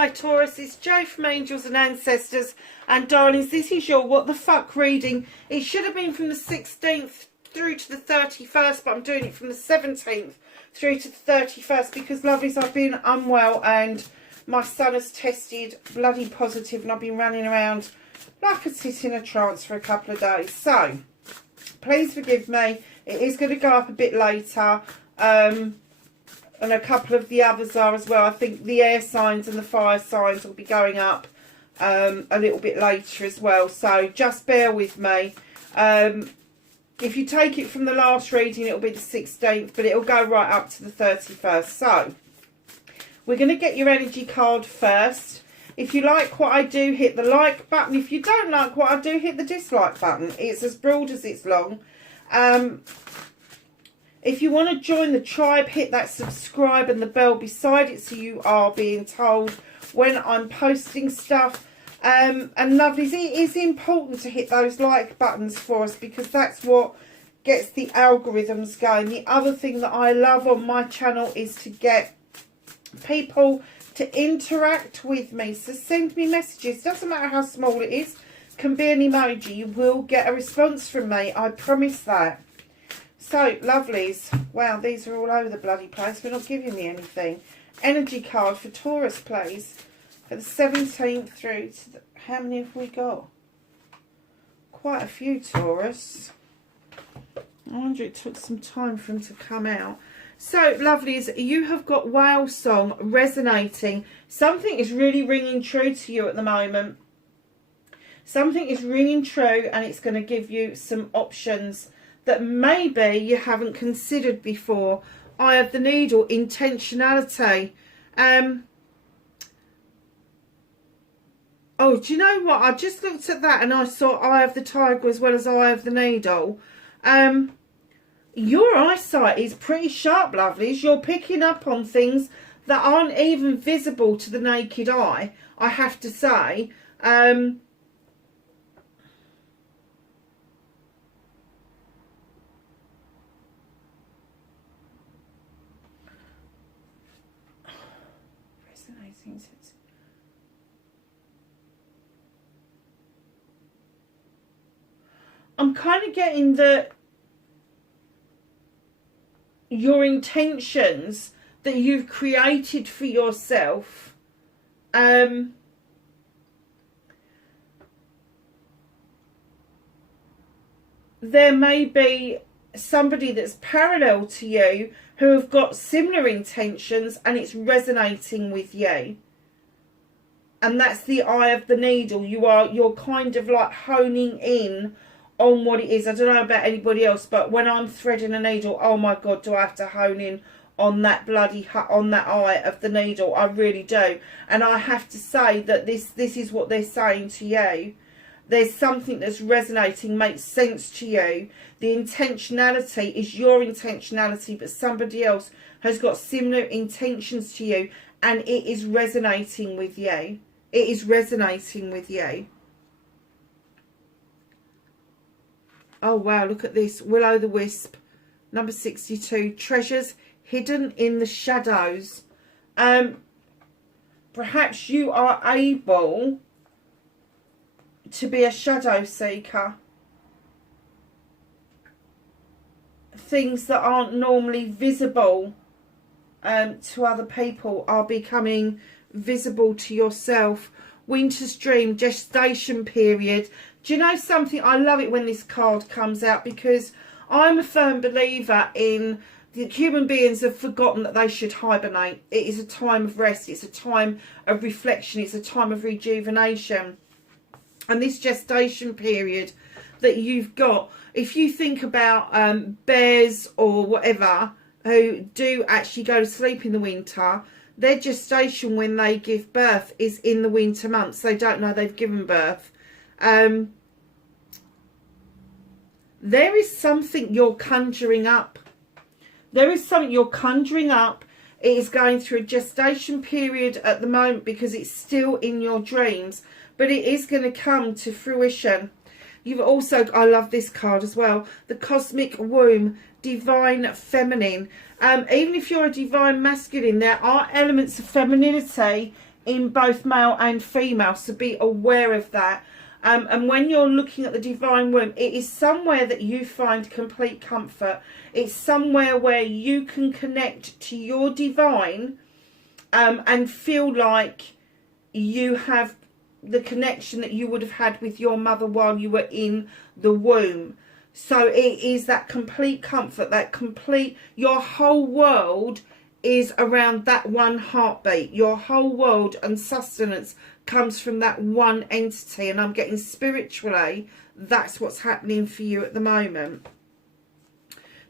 Hi Taurus, it's Jo from Angels and Ancestors, and darlings, this is your what the fuck reading. It should have been from the 16th through to the 31st, but I'm doing it from the 17th through to the 31st because, lovelies, I've been unwell and my son has tested bloody positive and I've been running around like a tit in a trance for a couple of days. So please forgive me, it is going to go up a bit later. And a couple of the others are as well. I think the air signs and the fire signs will be going up a little bit later as well. So just bear with me. If you take it from the last reading, it'll be the 16th, but it'll go right up to the 31st. So we're going to get your energy card first. If you like what I do, hit the like button. If you don't like what I do, hit the dislike button. It's as broad as it's long. If you want to join the tribe, hit that subscribe and the bell beside it so you are being told when I'm posting stuff. And lovelies, it is important to hit those like buttons for us because that's what gets the algorithms going. The other thing that I love on my channel is to get people to interact with me. So send me messages. Doesn't matter how small it is. Can be an emoji. You will get a response from me. I promise that. So, lovelies, wow, these are all over the bloody place. We're not giving me anything. Energy card for Taurus, please. For the 17th through to the... How many have we got? Quite a few, Taurus. I wonder it took some time for them to come out. So, lovelies, you have got Whale Song resonating. Something is really ringing true to you at the moment. Something is ringing true and it's going to give you some options that maybe you haven't considered before. Eye of the Needle, intentionality. Oh, do you know what? I just looked at that and I saw Eye of the Tiger as well as Eye of the Needle. Your eyesight is pretty sharp, lovelies. You're picking up on things that aren't even visible to the naked eye, I have to say. I'm kind of getting that your intentions that you've created for yourself, there may be somebody that's parallel to you who have got similar intentions and it's resonating with you. And that's the Eye of the Needle. You're kind of like honing in on what it is. I don't know about anybody else, but when I'm threading a needle, oh my God, do I have to hone in on that on that eye of the needle? I really do. And I have to say that this is what they're saying to you. There's something that's resonating, makes sense to you. The intentionality is your intentionality, but somebody else has got similar intentions to you, and it is resonating with you. It is resonating with you. Oh, wow, look at this. Will-o'-the-Wisp, number 62. Treasures hidden in the shadows. Perhaps you are able to be a shadow seeker. Things that aren't normally visible to other people are becoming visible to yourself. Winter's Dream, gestation period. Do you know something? I love it when this card comes out because I'm a firm believer in that human beings have forgotten that they should hibernate. It is a time of rest. It's a time of reflection. It's a time of rejuvenation. And this gestation period that you've got, if you think about bears or whatever who do actually go to sleep in the winter, their gestation when they give birth is in the winter months. They don't know they've given birth. There is something you're conjuring up. There is something you're conjuring up. It is going through a gestation period at the moment because it's still in your dreams, but it is going to come to fruition. You've also, I love this card as well, the Cosmic Womb, Divine Feminine. Even if you're a Divine Masculine, there are elements of femininity in both male and female, so be aware of that. And when you're looking at the divine womb, it is somewhere that you find complete comfort. It's somewhere where you can connect to your divine, and feel like you have the connection that you would have had with your mother while you were in the womb. So it is that complete comfort, that complete, your whole world is around that one heartbeat. Your whole world and sustenance comes from that one entity. And I'm getting spiritually, that's what's happening for you at the moment.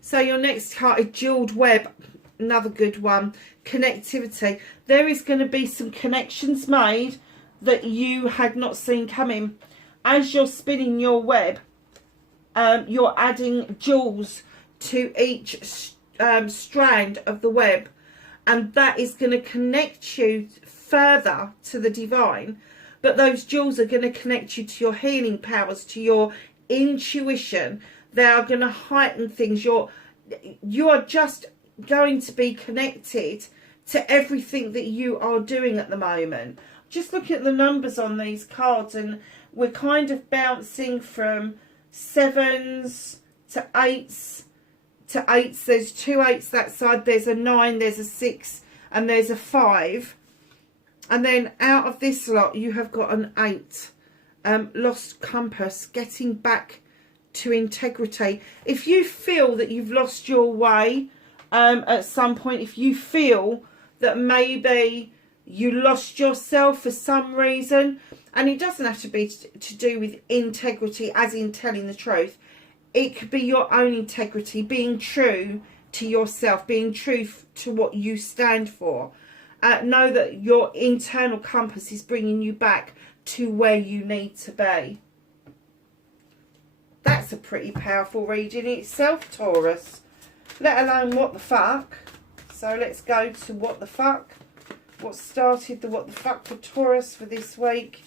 So your next card is Jeweled Web. Another good one. Connectivity. There is going to be some connections made that you had not seen coming. As you're spinning your web, you're adding jewels to each strand of the web, and that is going to connect you further to the divine. But those jewels are going to connect you to your healing powers, to your intuition. They are going to heighten things. You are just going to be connected to everything that you are doing at the moment. Just looking at the numbers on these cards, and we're kind of bouncing from 7s to 8s to 8s. There's 2 8s that side, there's a 9, there's a 6, and there's a 5. And then out of this lot you have got an 8. Lost compass, getting back to integrity. If you feel that you've lost your way at some point, if you feel that maybe you lost yourself for some reason, and it doesn't have to be to do with integrity as in telling the truth. It could be your own integrity, being true to yourself, being true to what you stand for. Know that your internal compass is bringing you back to where you need to be. That's a pretty powerful reading in itself, Taurus. Let alone what the fuck. So let's go to what the fuck. What started the what the fuck for Taurus for this week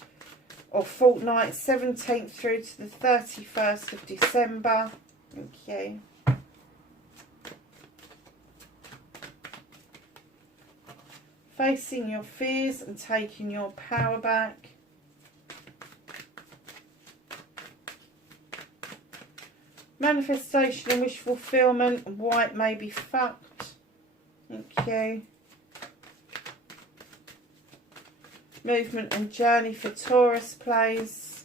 or fortnight, 17th through to the 31st of December. Thank you. Facing your fears and taking your power back. Manifestation and wish fulfillment. White may be fucked. Thank you. Movement and journey for Taurus, please.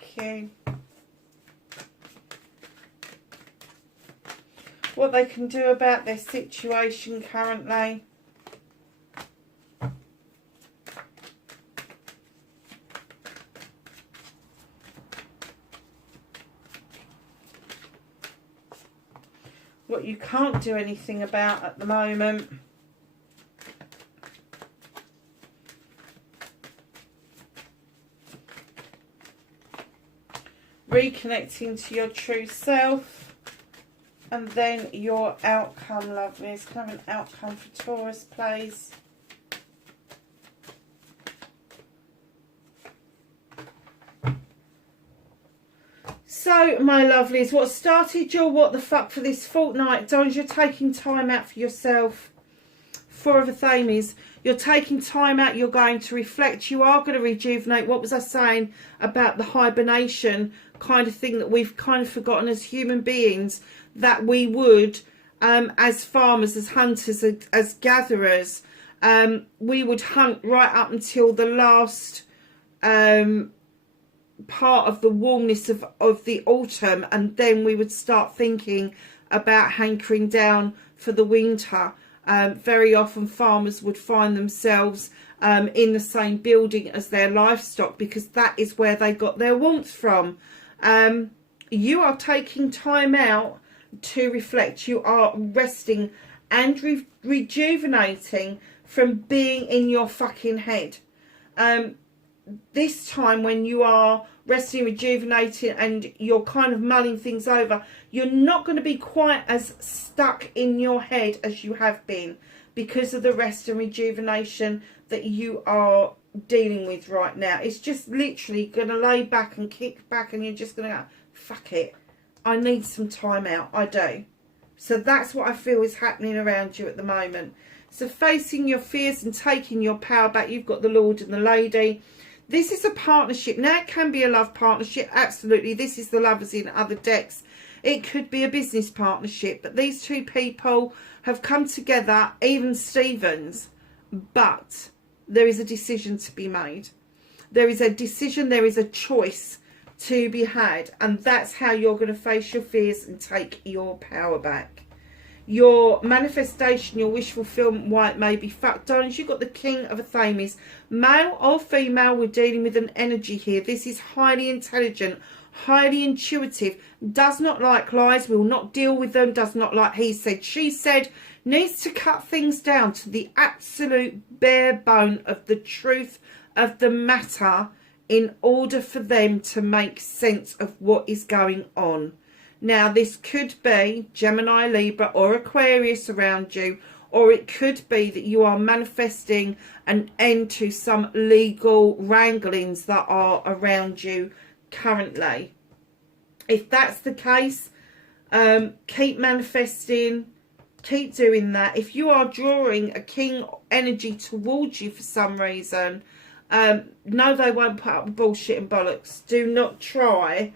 Okay. What they can do about their situation currently. What you can't do anything about at the moment. Reconnecting to your true self. And then your outcome, lovelies. Come an outcome for Taurus, please. So, my lovelies, what started your what the fuck for this fortnight, Dons, you're taking time out for yourself. 4 of Athames, you're taking time out, you're going to reflect, you are going to rejuvenate. What was I saying about the hibernation kind of thing that we've kind of forgotten as human beings, that we would, as farmers, as hunters, as gatherers, we would hunt right up until the last part of the warmness of the autumn, and then we would start thinking about hankering down for the winter. Very often farmers would find themselves in the same building as their livestock, because that is where they got their warmth from. You are taking time out to reflect. You are resting and rejuvenating from being in your fucking head. this time when you are resting, rejuvenating, and you're kind of mulling things over, you're not going to be quite as stuck in your head as you have been, because of the rest and rejuvenation that you are dealing with right now. It's just literally going to lay back and kick back, and you're just going to go, fuck it, I need some time out. I do. So that's what I feel is happening around you at the moment. So facing your fears and taking your power back, you've got the Lord and the Lady. This is a partnership. Now, it can be a love partnership. Absolutely. This is the Lovers in other decks. It could be a business partnership. But these two people have come together, even Stevens. But there is a decision to be made. There is a decision. There is a choice to be had. And that's how you're going to face your fears and take your power back. Your manifestation, your wish fulfillment, why it may be fucked, darlings. You've got the King of Athames. Male or female, we're dealing with an energy here. This is highly intelligent, highly intuitive, does not like lies, will not deal with them, does not like he said, she said, needs to cut things down to the absolute bare bone of the truth of the matter in order for them to make sense of what is going on. Now, this could be Gemini, Libra or Aquarius around you, or it could be that you are manifesting an end to some legal wranglings that are around you currently. If that's the case, keep manifesting, keep doing that. If you are drawing a king energy towards you for some reason, no, they won't put up with bullshit and bollocks. Do not try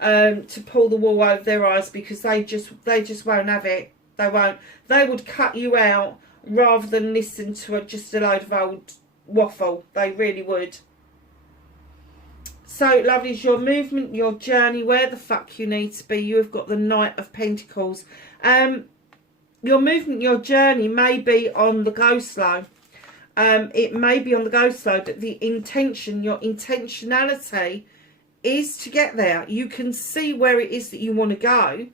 to pull the wool over their eyes, because they just won't have it. They won't. They would cut you out rather than listen to just a load of old waffle. They really would. So, lovelies, your movement, your journey, where the fuck you need to be. You have got the Knight of Pentacles. Your movement, your journey may be on the go slow. It may be on the go slow, but the intention, your intentionality is to get there. You can see where it is that you want to go.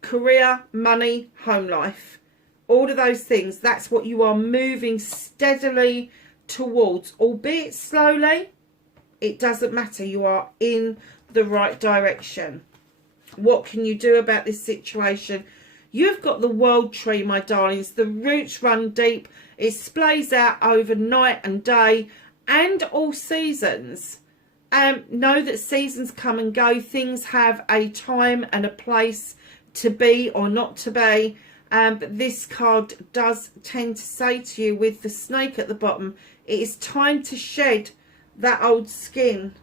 Career, money, home life. All of those things. That's what you are moving steadily towards. Albeit slowly. It doesn't matter. You are in the right direction. What can you do about this situation? You've got the World Tree, my darlings. The roots run deep. It splays out over night and day and all seasons. Know that seasons come and go. Things have a time and a place to be or not to be. But this card does tend to say to you, with the snake at the bottom, it is time to shed that old skin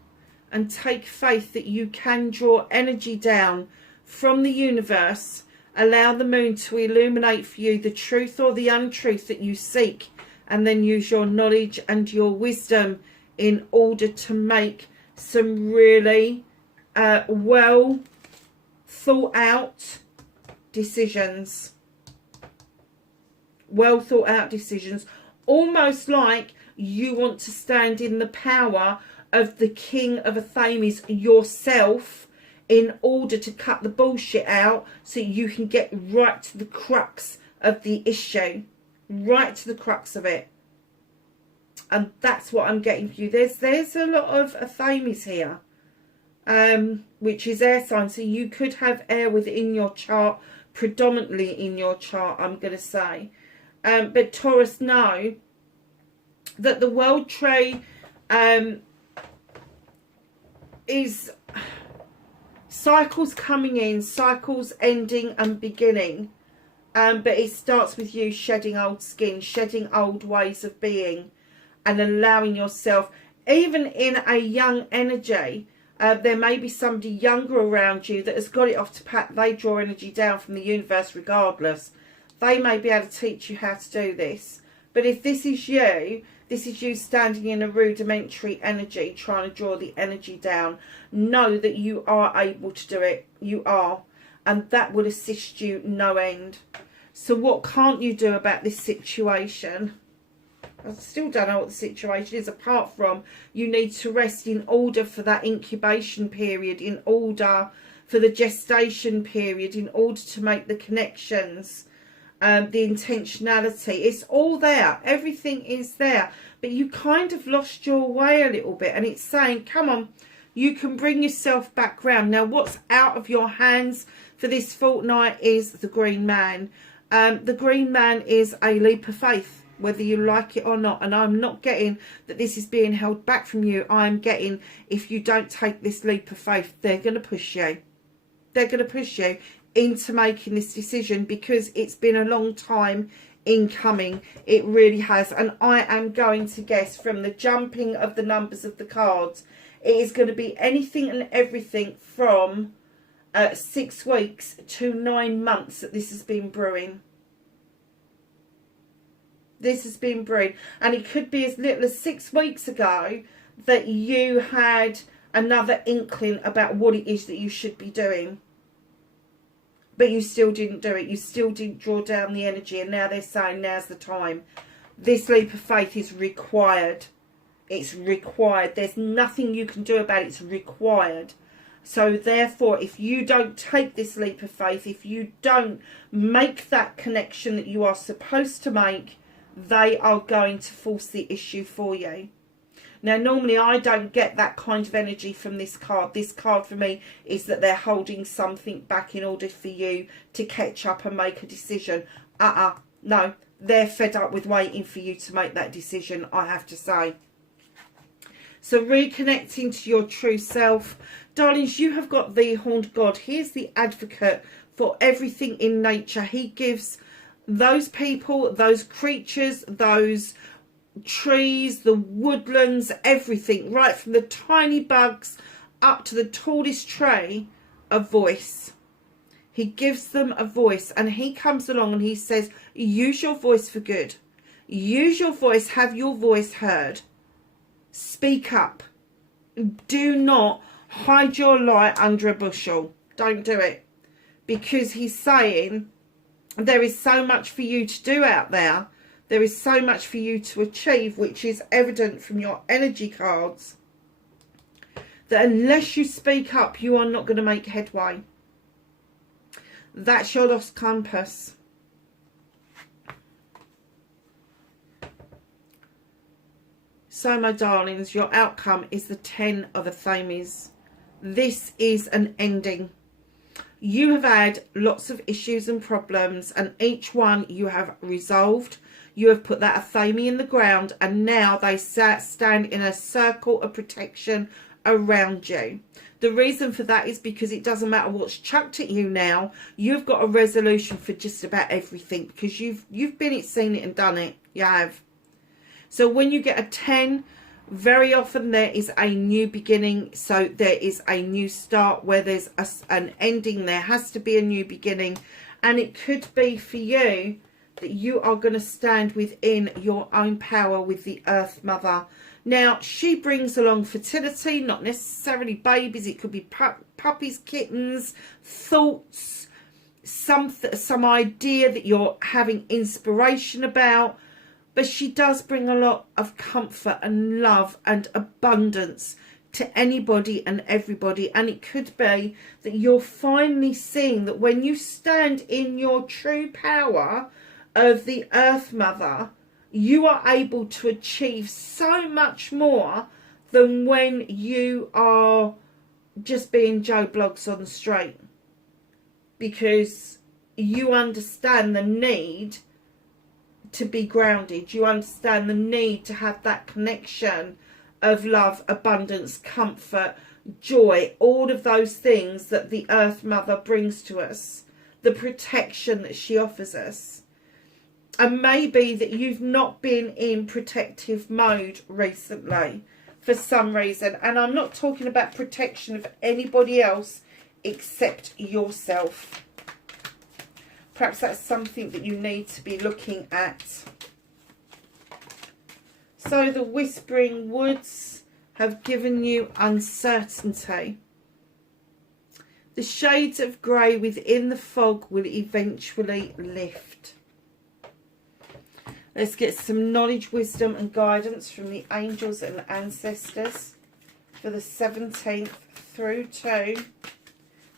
and take faith that you can draw energy down from the universe. Allow the moon to illuminate for you the truth or the untruth that you seek, and then use your knowledge and your wisdom in order to make some really well thought out decisions. Well thought out decisions. Almost like you want to stand in the power of the King of Athames yourself in order to cut the bullshit out, so you can get right to the crux of the issue. Right to the crux of it. And that's what I'm getting for you. There's a lot of Athames here, which is air sign. So you could have air within your chart, predominantly in your chart, I'm going to say. But Taurus, know that the World Tree is cycles coming in, cycles ending and beginning. But it starts with you shedding old skin, shedding old ways of being, and allowing yourself, even in a young energy, there may be somebody younger around you that has got it off to pat. They draw energy down from the universe regardless. They may be able to teach you how to do this. But if this is you standing in a rudimentary energy, trying to draw the energy down, know that you are able to do it. You are. And that will assist you no end. So what can't you do about this situation? I still don't know what the situation is, apart from you need to rest in order for that incubation period, in order for the gestation period, in order to make the connections. the intentionality. It's all there. Everything is there. But you kind of lost your way a little bit. And it's saying, come on, you can bring yourself back round. Now, what's out of your hands for this fortnight is the Green Man. The Green Man is a leap of faith, whether you like it or not. And I'm not getting that this is being held back from you. I'm getting, if you don't take this leap of faith, they're going to push you. They're going to push you into making this decision, because it's been a long time in coming. It really has. And I am going to guess, from the jumping of the numbers of the cards, it is going to be anything and everything from 6 weeks to 9 months that this has been brewing. This has been brewing. And it could be as little as 6 weeks ago that you had another inkling about what it is that you should be doing. But you still didn't do it. You still didn't draw down the energy. And now they're saying now's the time. This leap of faith is required. It's required. There's nothing you can do about it. It's required. So therefore, if you don't take this leap of faith, if you don't make that connection that you are supposed to make, they are going to force the issue for you. Now, normally I don't get that kind of energy from this card. This card for me is that they're holding something back in order for you to catch up and make a decision. No, they're fed up with waiting for you to make that decision, I have to say. So reconnecting to your true self. Darlings, you have got the Horned God. He is the advocate for everything in nature. He gives those people, those creatures, those trees, the woodlands, everything, right from the tiny bugs up to the tallest tree, a voice. He gives them a voice, and he comes along and he says, use your voice for good. Use your voice, have your voice heard. Speak up. Do not hide your light under a bushel. Don't do it. Because he's saying there is so much for you to do out there. There is so much for you to achieve, which is evident from your energy cards, that unless you speak up, you are not going to make headway. That's your lost compass. So, my darlings, your outcome is the 10 of Athames. This is an ending. You have had lots of issues and problems, and each one you have resolved. You have put that Athame in the ground, and now they stand in a circle of protection around you. The reason for that is because it doesn't matter what's chucked at you now. You've got a resolution for just about everything, because you've been it, seen it, and done it. You have. So when you get a 10, very often there is a new beginning. So there is a new start where there's an ending. There has to be a new beginning. And it could be for you that you are going to stand within your own power with the Earth Mother. Now, she brings along fertility, not necessarily babies. It could be puppies, kittens, thoughts, some idea that you're having inspiration about. But she does bring a lot of comfort and love and abundance to anybody and everybody. And it could be that you're finally seeing that when you stand in your true power of the Earth Mother, you are able to achieve so much more than when you are just being Joe Bloggs on the street. Because you understand the need to be grounded. You understand the need to have that connection of love, abundance, comfort, joy, all of those things that the Earth Mother brings to us, the protection that she offers us. And maybe that you've not been in protective mode recently for some reason. And I'm not talking about protection of anybody else except yourself. Perhaps that's something that you need to be looking at. So the Whispering Woods have given you uncertainty. The shades of grey within the fog will eventually lift. Let's get some knowledge, wisdom and guidance from the angels and ancestors for the 17th through to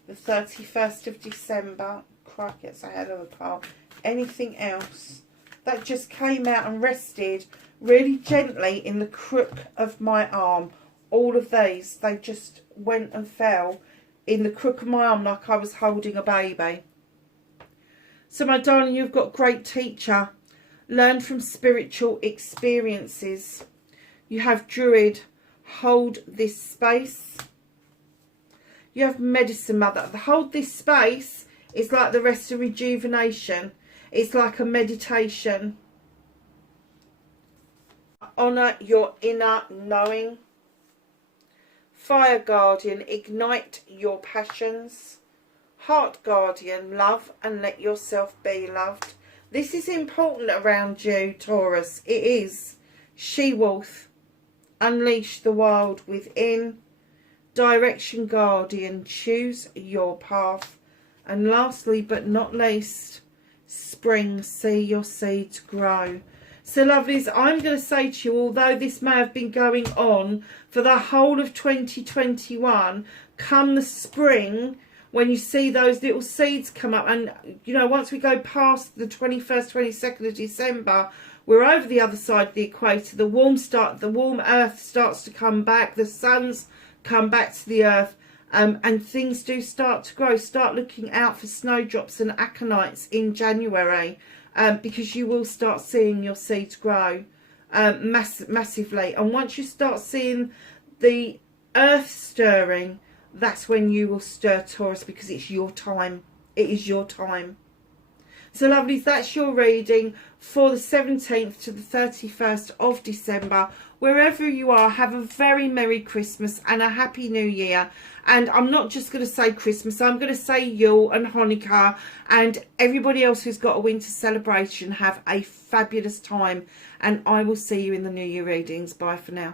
the 31st of December. Crikey, it's a hell of a pile. anything else. That just came out and rested really gently in the crook of my arm. All of these, they just went and fell in the crook of my arm like I was holding a baby. So my darling, you've got great teacher. Learn from spiritual experiences. You have Druid. Hold this space. You have Medicine Mother. The hold this space is like the rest of rejuvenation. It's like a meditation. Honour your inner knowing. Fire Guardian, ignite your passions. Heart Guardian, love and let yourself be loved. This is important around you, Taurus. It is. She-Wolf, unleash the wild within. Direction Guardian, choose your path. And lastly but not least, Spring, see your seeds grow. So lovelies, I'm going to say to you, although this may have been going on for the whole of 2021, come the spring, when you see those little seeds come up, and you know, once we go past the 21st, 22nd of December, we're over the other side of the equator. The warm earth starts to come back, the suns come back to the earth, and things do start to grow. Start looking out for snowdrops and aconites in January. Because you will start seeing your seeds grow massively. And once you start seeing the earth stirring, that's when you will stir, Taurus, because it's your time. It is your time. So lovelies, that's your reading for the 17th to the 31st of December. Wherever you are, have a very Merry Christmas and a Happy New Year. And I'm not just going to say Christmas, I'm going to say Yule and Hanukkah, and everybody else who's got a winter celebration, have a fabulous time. And I will see you in the New Year readings. Bye for now.